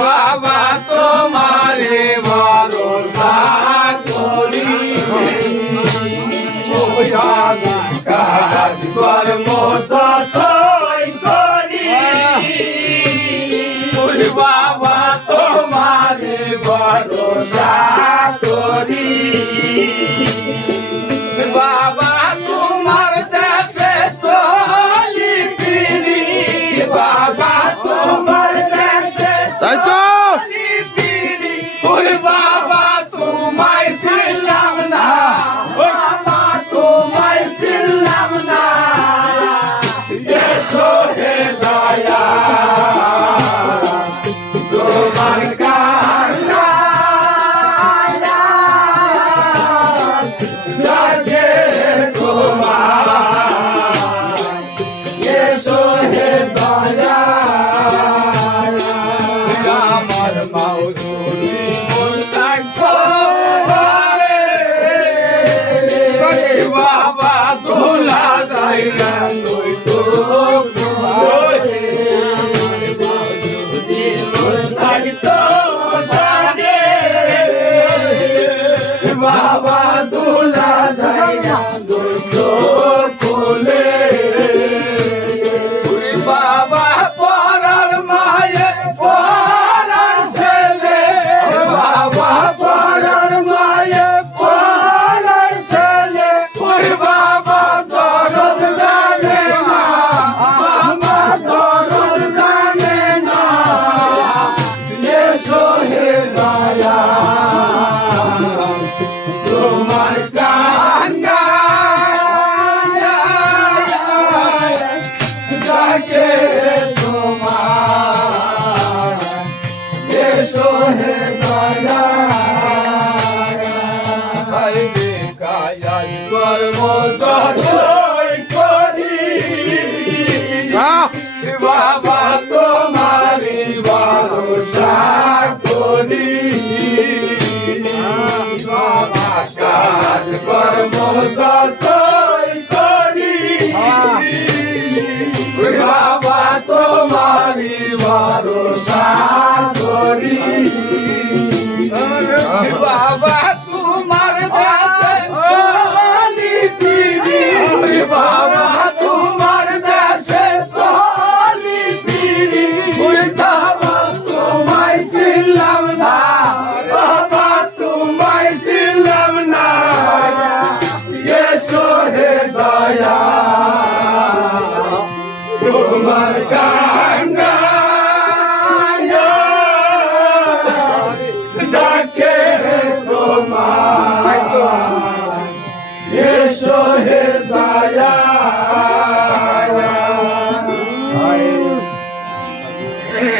বাবা তোমারে ভরসা করি কাজ কর্ম ততই করি বাবা তোমারে ভরসা করি বাবা তোমার দেশে চলি ফিরি বাবা তোমার দেশে চলি ফিরি বাবা তোমায় ছিলাম না বাবা তোমায় ছিলাম না এসো হে দয়া তোমার কান্না লাগে তোমার এসো হে দয়া আমার মাউজুরি মনটাই বাবা দোলা যায় না তুই তো বাবা দোলা যায় না তুই তো খুলে বাবা পরার মায়ে পরার ছেলে বাবা পরার মায়ে পরার ছেলে ওই বাবা দরদ জানে না বাবা দরদ জানে না এসো হে দয়া তোমার কান্না লাগে তোমার এসো হে দয়া হাইরে কায়াই কর্ম যতই করি বাবা তোমারি ভরসা করি বাবা কাজ কর্ম যতই করি বাবা তোমারি ভরসা করি বাবা তোমার দেশে চলি ফিরি বাবা তোমার দেশে চলি ফিরি বাবা তোমায় ছিলাম না বাবা তোমায় ছিলাম না এসো হে দয়া তোমার